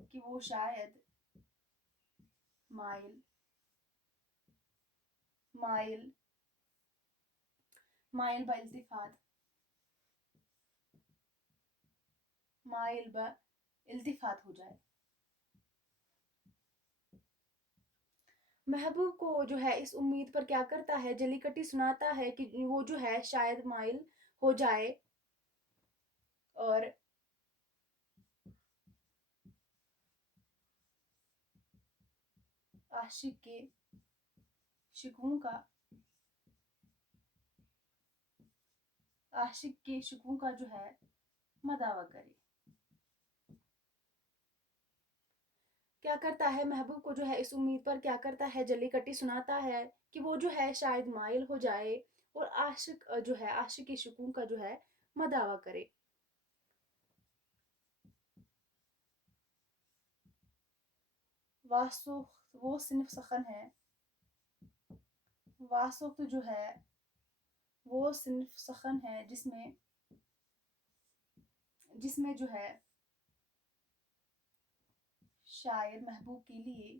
کہ وہ شاید مائل مائل مائل با التفات مائل با التفات ہو جائے. محبوب کو جو ہے اس امید پر کیا کرتا ہے، جلی کٹی سناتا ہے کہ وہ جو ہے شاید مائل ہو جائے اور عاشق کے شکووں کا جو ہے مداوع کرے. کیا کرتا ہے محبوب کو جو ہے اس امید پر کیا کرتا ہے، جلی کٹی سناتا ہے کہ وہ جو ہے شاید مائل ہو جائے اور عاشق جو ہے عاشق کے شکووں کا جو ہے مداوع کرے. واسوخت وہ صنف سخن ہے، واسوخت جو ہے وہ صنف سخن ہے جس میں جو ہے شاعر محبوب کے لیے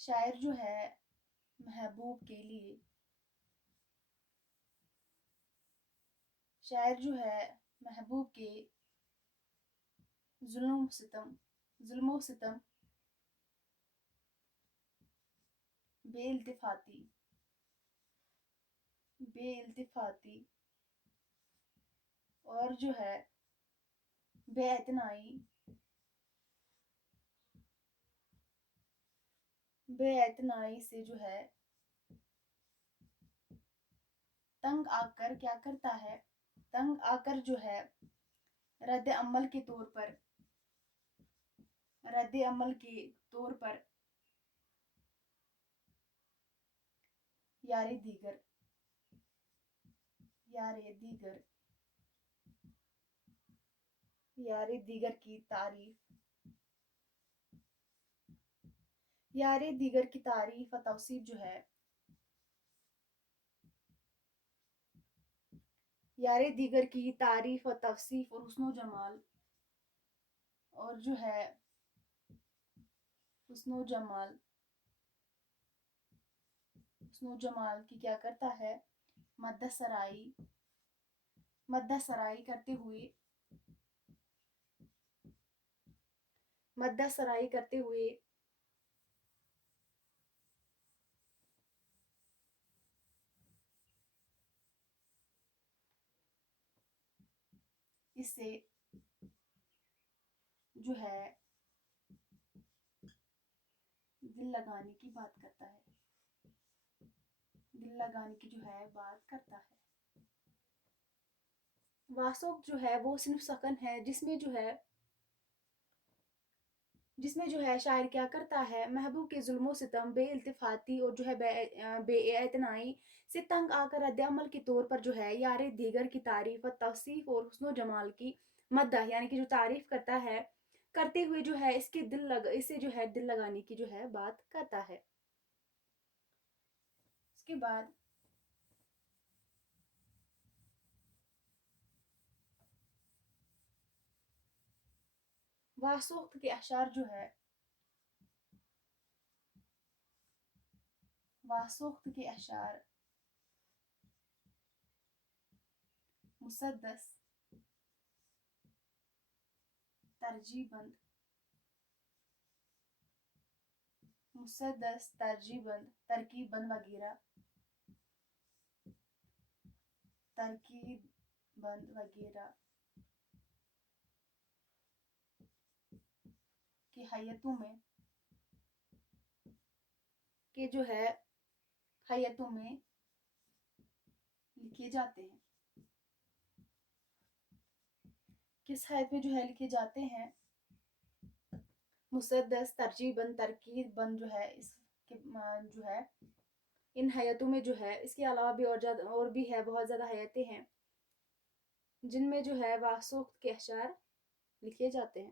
شاعر جو ہے محبوب کے لیے شاعر جو ہے محبوب کے ظلم و ستم بے التفاتی اور جو ہے بے اعتنائی سے جو ہے تنگ آ کر کیا کرتا ہے، تنگ آ کر جو ہے رد عمل کے طور پر یار دیگر کی تعریف و توصیف جو ہے یار دیگر کی تعریف و توصیف اور حسن و جمال اور جو ہے حسن و جمال کی کیا کرتا ہے مدح سرائی کرتے ہوئے اس سے جو ہے دل لگانے کی جو ہے بات کرتا ہے. واسوق جو ہے وہ صنف سخن ہے جس میں جو ہے شاعر کیا کرتا ہے، محبوب کے ظلم و ستم بے التفاتی اور جو ہے بے اعتنائی سے تنگ آ کر رد عمل کے طور پر جو ہے یار دیگر کی تعریف و توصیف اور حسن و جمال کی مدح یعنی کہ جو تعریف کرتا ہے کرتے ہوئے جو ہے اسے جو ہے دل لگانے کی جو ہے بات کرتا ہے. اس کے بعد واسوخت کے اشعار جو ہے مسدس ترجیح بند ترکیب بند وغیرہ کی حیتوں میں لکھے جاتے ہیں. کس حیت میں جو ہے لکھے جاتے ہیں، مسدس ترجیح بند ترکیب بند جو ہے اس کے جو ہے ان حیتوں میں جو ہے اس کے علاوہ بھی اور بھی ہے بہت زیادہ حیتیں ہیں جن میں جو ہے واسوخت کے اشعار لکھے جاتے ہیں.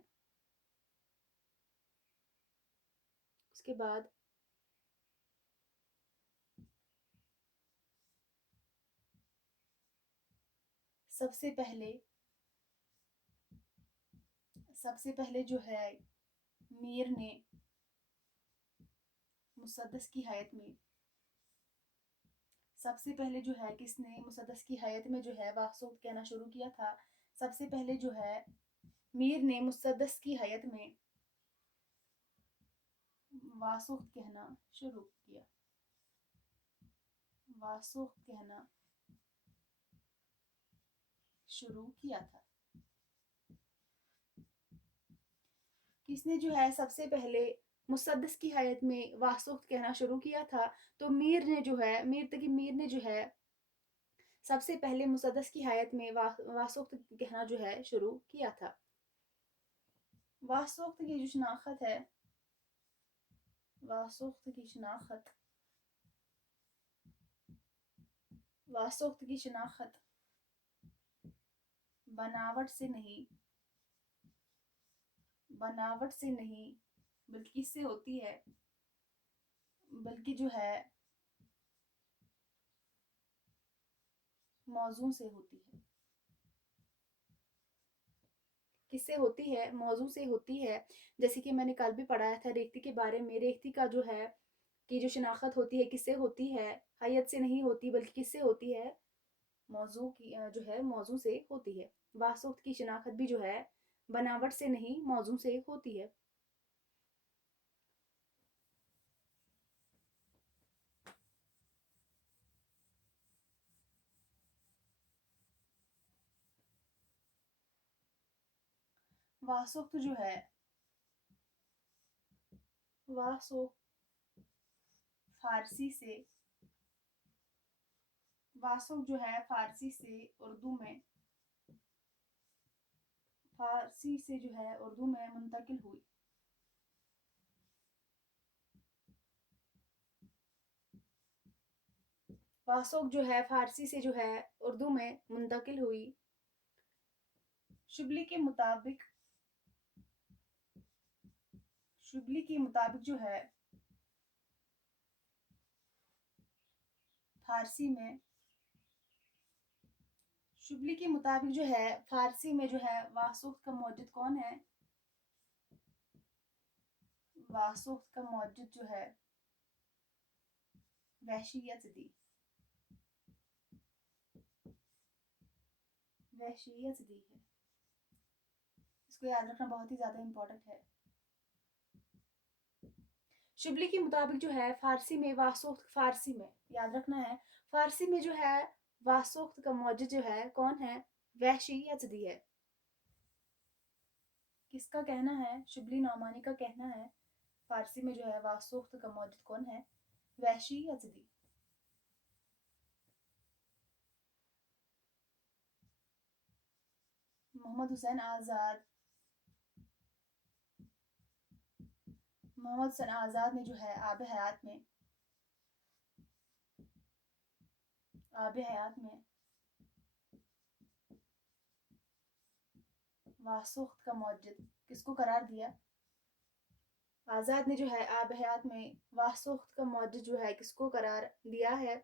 اس کے بعد سب سے سب سے پہلے جو ہے میر نے مسدس کی حیات میں، سب سے پہلے جو ہے کس نے مسدس کی حیات میں جو ہے واسوخت کہنا شروع کیا تھا؟ سب سے پہلے جو ہے میر نے مسدس کی حیات میں واسوخت کہنا شروع کیا، واسوخت کہنا شروع کیا تھا۔ کس نے جو ہے سب سے پہلے مسدس کی حیات میں واسوخت کہنا شروع کیا تھا؟ تو میر نے جو ہے، میر تقی میر نے جو ہے سب سے پہلے مسدس کی حیات میں واسوخت کہنا جو ہے شروع کیا تھا۔ واسوخت کی جو شناخت ہے، واسوخت کی شناخت، واسوخت کی شناخت بناوٹ سے نہیں، بناوٹ سے نہیں بلکہ اس سے ہوتی ہے، بلکہ جو ہے موضوع سے ہوتی ہے۔ کس سے ہوتی ہے؟ موضوع سے ہوتی ہے۔ جیسے کہ میں نے کل بھی پڑھایا تھا ریختی کے بارے میں، ریختی کا جو ہے کہ جو شناخت ہوتی ہے کس سے ہوتی ہے؟ حیت سے نہیں ہوتی بلکہ کس سے ہوتی ہے؟ موضوع کی جو ہے موضوع سے ہوتی ہے۔ واسوخت کی شناخت بھی جو ہے بناوٹ سے نہیں موضوع سے ہوتی ہے۔ واسوخت جو ہے، واسوخت فارسی سے، واسوخت جو ہے فارسی سے اردو میں، فارسی سے جو ہے اردو میں منتقل ہوئی۔ واسوخت جو ہے فارسی سے جو ہے اردو میں منتقل ہوئی۔ شبلی کے مطابق، شبلی کے مطابق جو ہے فارسی میں، شبلی کے مطابق جو ہے فارسی میں جو ہے واسوخت کا موجد کون ہے؟ واسوخت کا موجد جو ہے وحشی یزدی، وحشی یزدی ہے۔ اس کو یاد رکھنا بہت ہی زیادہ امپورٹنٹ ہے۔ شبلی کے مطابق جو ہے فارسی میں واسوخت، فارسی میں یاد رکھنا ہے، فارسی میں جو ہے واسوخت کا موجد جو ہے کون ہے؟ وحشی یزدی ہے۔ کس کا کہنا ہے؟ شبلی نعمانی کا کہنا ہے فارسی میں جو ہے واسوخت کا موجد کون ہے؟ وحشی یزدی۔ محمد حسین آزاد، محمد حسین آزاد نے جو ہے آب حیات میں، آب حیات میں واسوخت کا موجد کس کو قرار دیا؟ آزاد نے جو ہے آب حیات میں واسوخت کا موجد جو ہے کس کو قرار دیا ہے؟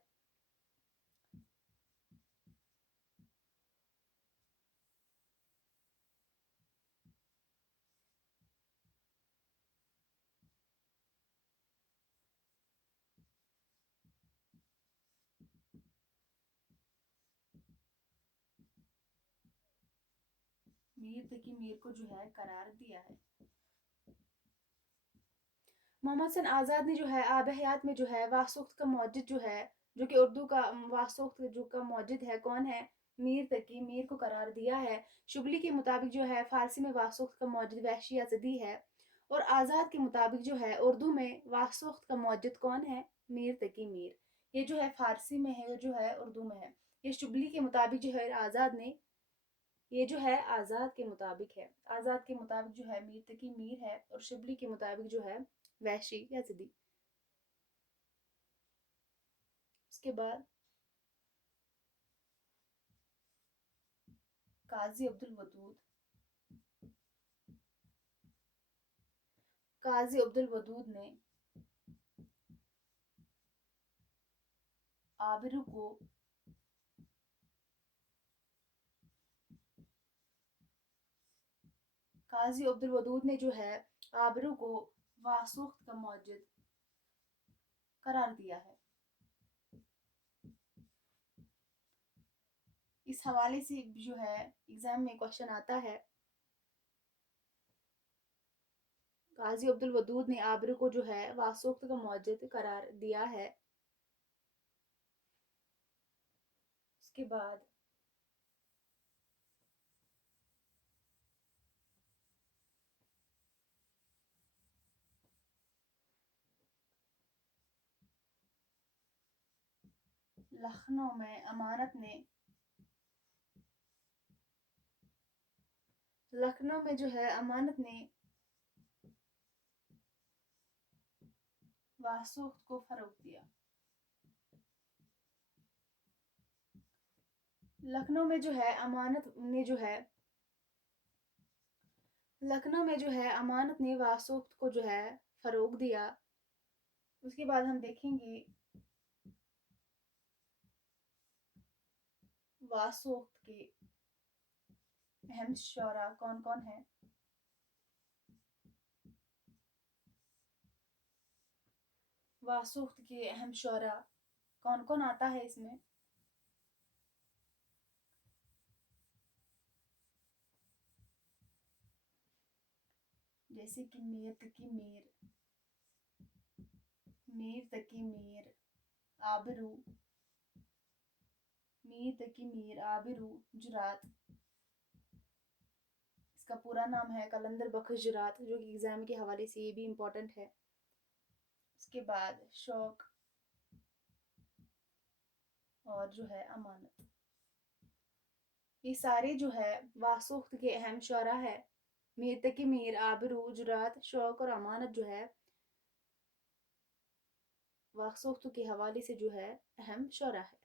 میر تقی میر کو جو ہے قرار دیا ہے۔ محمد حسین آزاد نے جو ہے آب حیات میں جو ہے واسوخت کا موجد جو ہے، جو کہ اردو کا واسوخت جو کا موجد ہے کون ہے؟ میر تقی میر کو قرار دیا ہے۔ شبلی کے مطابق جو ہے فارسی میں واسوخت کا موجد وحشی یزدی ہے، اور آزاد کے مطابق جو ہے اردو میں واسوخت کا موجد کون ہے؟ میر تقی میر۔ یہ جو ہے فارسی میں ہے، جو ہے اردو میں ہے۔ یہ شبلی کے مطابق جو ہے آزاد نے، یہ جو ہے آزاد کے مطابق ہے، آزاد کے مطابق جو ہے میر تقی میر ہے، اور شبلی کے مطابق جو ہے وحشی یزدی۔ اس کے بعد قاضی عبدالودود، قاضی عبدالودود نے آبرو کو قاضی عبدالودود نے جو ہے آبرو کو واسوخت کا موجد قرار دیا ہے۔ اس حوالے سے جو ہے ایگزام میں کوشچن آتا ہے، قاضی عبدالودود نے آبرو کو جو ہے واسوخت کا موجد قرار دیا ہے۔ اس کے بعد لکھنؤ میں جو ہے امانت نے واسوخت کو فروغ دیا۔ لکھنؤ میں جو ہے امانت نے واسوخت کو جو ہے فروغ دیا۔ اس کے بعد ہم دیکھیں گے واسوخت کے اہم شعراء کون کون ہیں۔ واسوخت کے اہم شعراء کون کون آتا ہے اس میں؟ جیسے کہ میر تقی میر، آبرو، جرات۔ اس کا پورا نام ہے قلندر بخش جرات، جو کہ ایگزام کے حوالے سے یہ بھی امپورٹنٹ ہے۔ اس کے بعد شوق اور جو ہے امانت، یہ سارے جو ہے واسوخت کے اہم شعراء ہے۔ میر تقی میر، آبرو، جرات، شوق اور امانت جو ہے واسوخت کے حوالے سے جو ہے اہم شعراء ہے۔